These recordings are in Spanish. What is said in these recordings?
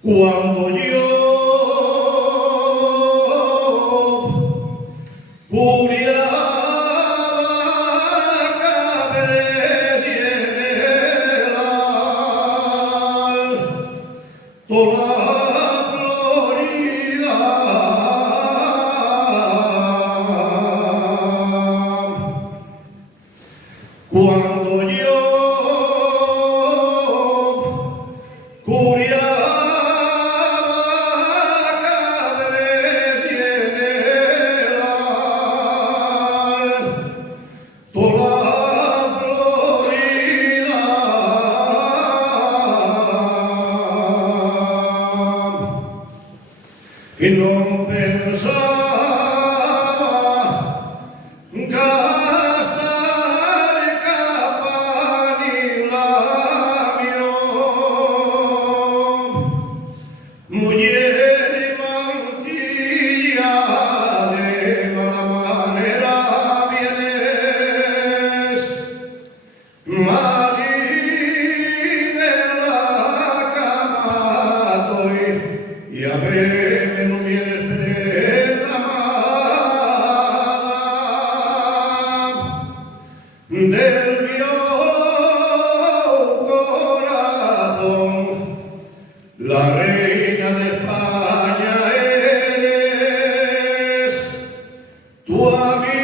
Cuando yo cubría cabrés y en el toda Florida, cuando yo cubría y no pensaba gastar capa ni labio, mujer y mantilla de mala manera vienes, Mari de la cama doy y a ver no vienes del mío corazón, la reina de España eres, tú a mí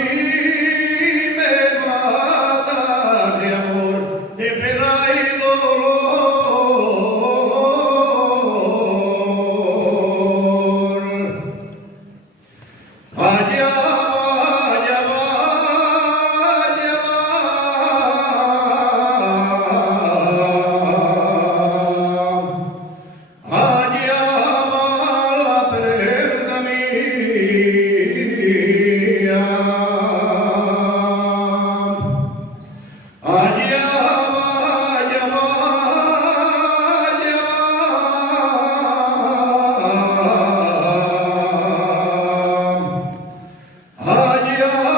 me matas de amor, de pena y dolor. Allá allá